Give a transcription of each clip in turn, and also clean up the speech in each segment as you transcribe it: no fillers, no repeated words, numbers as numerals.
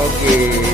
Oke.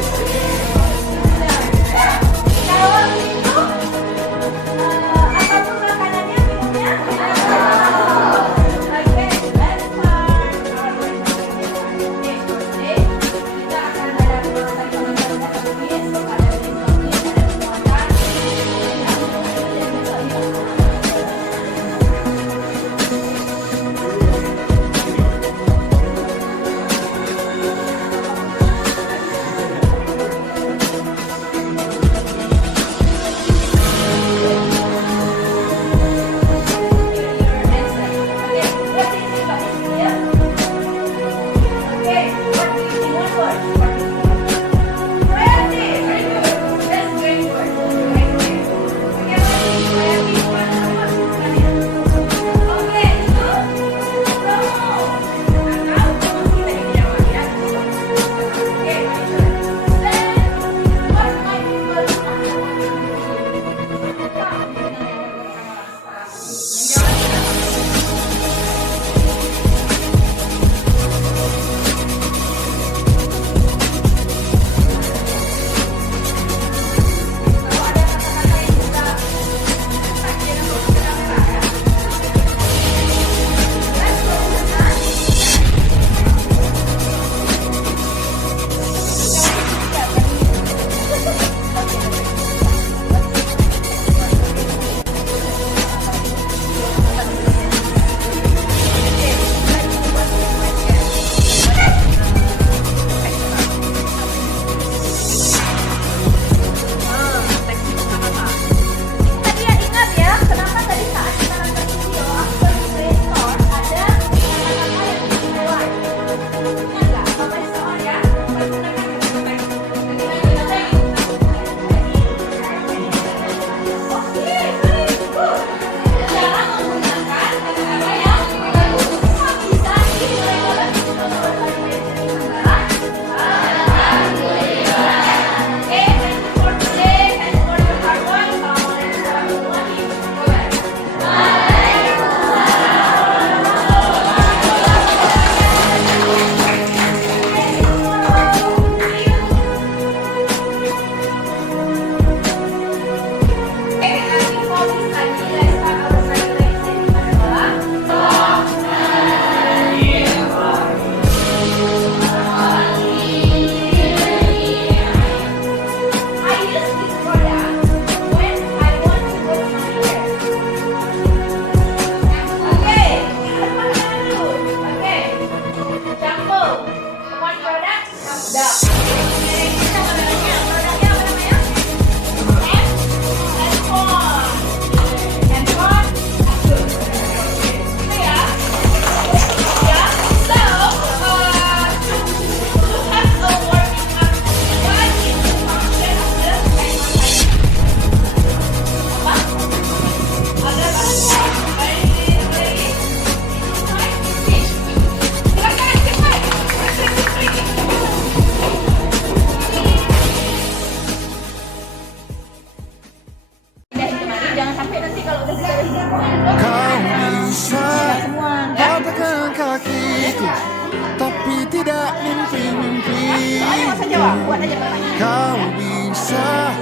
Kau bisa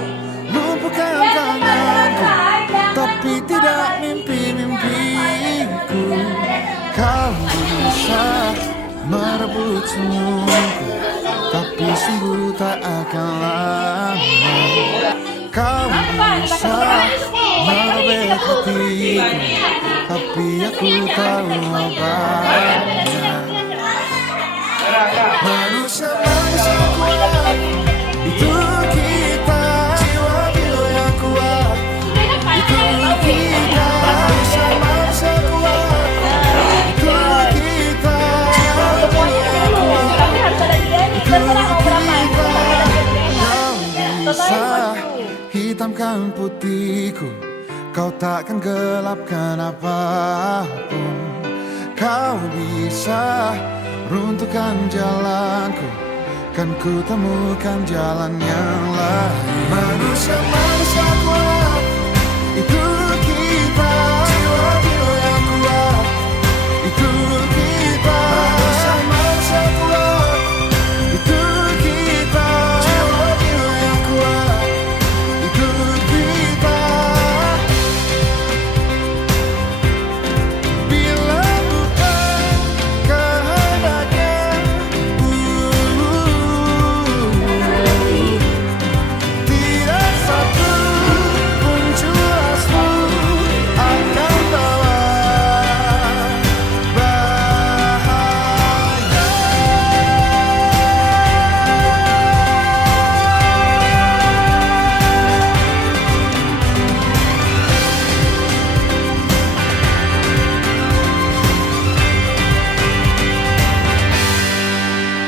lumpuhkan tanganku, tapi tidak mimpi-mimpiku. Kau bisa merebut senyumku, tapi sungguh tak akan lama. Kau bisa merobek hatiku, tapi aku tahu obatnya. Manusia-manusia kuat, itu kita. Jiwa-jiwa yang kuat, itu kita. Manusia-manusia kuat, itu kita. Jiwa-jiwa yang kuat, itu kita. Kau bisa hitamkan putihku, kau takkan gelapkan apapun. Kau bisa runtuhkan jalanku, kan ku temukan jalan yang lain. Manusia-manusia kuat, itu kita. Jiwa-jiwa yang kuat, itu kita. Manusia-manusia kuat, itu kita.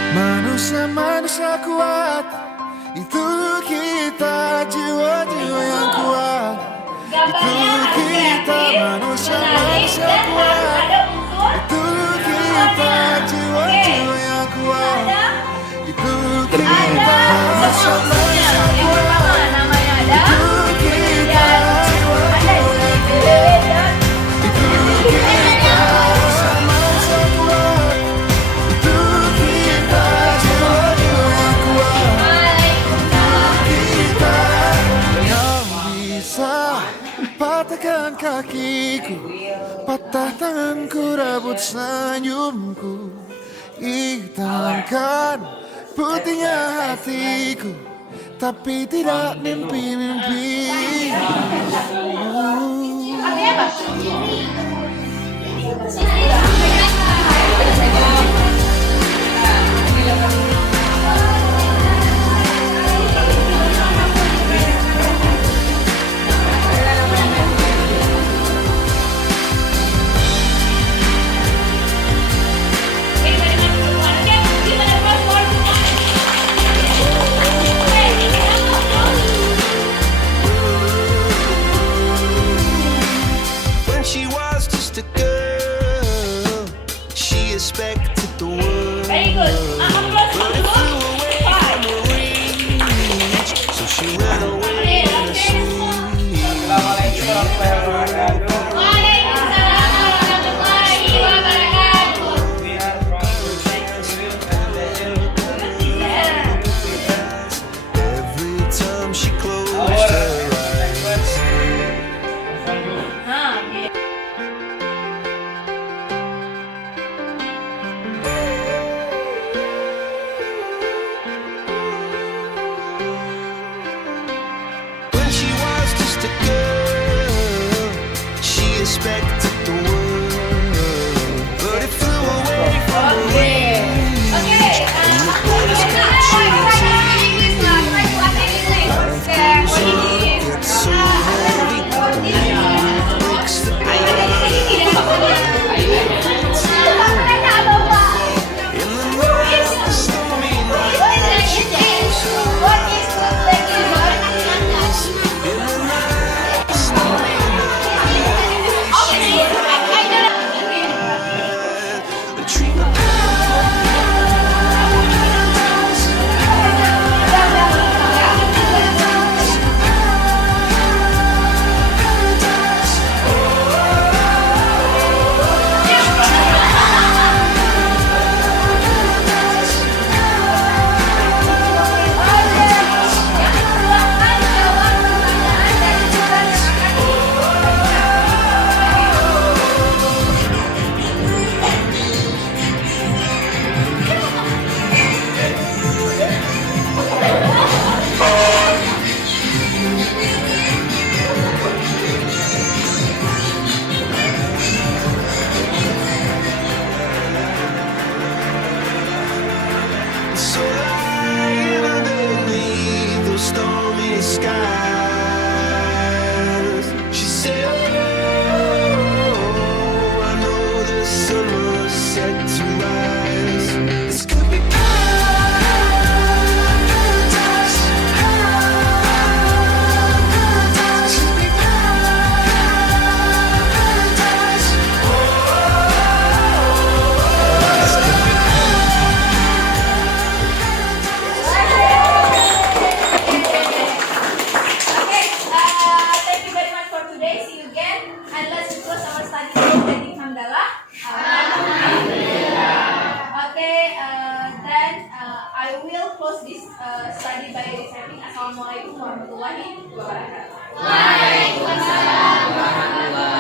Manusia-manusia kuat, itu kita, jiwa-jiwa yang kuat. Itu kita, manusia-manusia kuat. Itu kita, jiwa-jiwa yang kuat. Itu kita, manusia-manusia kuat. Itu kita, jiwa-jiwa yang kuat. Itu kita, manusia-manusia kuat. Itu kita, jiwa-jiwa yang kuat. Kita yang bisa patahkan kakiku, patah tanganku, rebut senyumku, hitamkan putihnya hatiku, tapi tidak mimpi-mimpi. When she was just a girl, she expected the world. Very good. But it flew away from her reach, so she ran away in a sleep. Every time she closed her eyes, when she was just a girl, she expected the world, but it flew away from her reach. And look what it's opportunity. It's so heavy, it breaks the in the night of the stormy night. She goes in the night of the stormy night. The treatment so lying underneath those stormy skies. She said, oh, I know the sun was set to rise. This could be paradise. This could be paradise. Oh, this could be Thank you very much for today. See you again. And let's close our study with Alhamdulillah. Okay, then I will close this study by reciting Assalamualaikum warahmatullahi wabarakatuh. Waalaikumsalam warahmatullahi wabarakatuh.